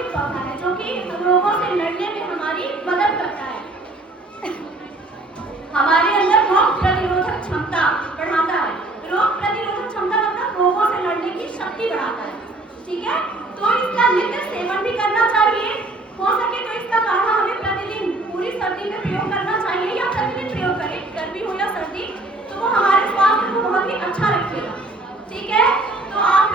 आयुर्वेदिक पौधा है जो कि रोगों से लड़ने में हमारी मदद करता है, हमारे अंदर रोग प्रतिरोधक क्षमता बढ़ाता है। रोग प्रतिरोधक क्षमता मतलब रोगों से लड़ने की शक्ति बढ़ाता है, ठीक है। तो इसका नित्य सेवन भी करना चाहिए, हो सके तो इसका काढ़ा हमें प्रतिदिन पूरी सर्दी में प्रयोग करना चाहिए या प्रतिदिन प्रयोग करें, गर्मी हो या सर्दी, तो वो हमारे स्वास्थ्य को बहुत ही अच्छा रखेगा, ठीक है। तो आप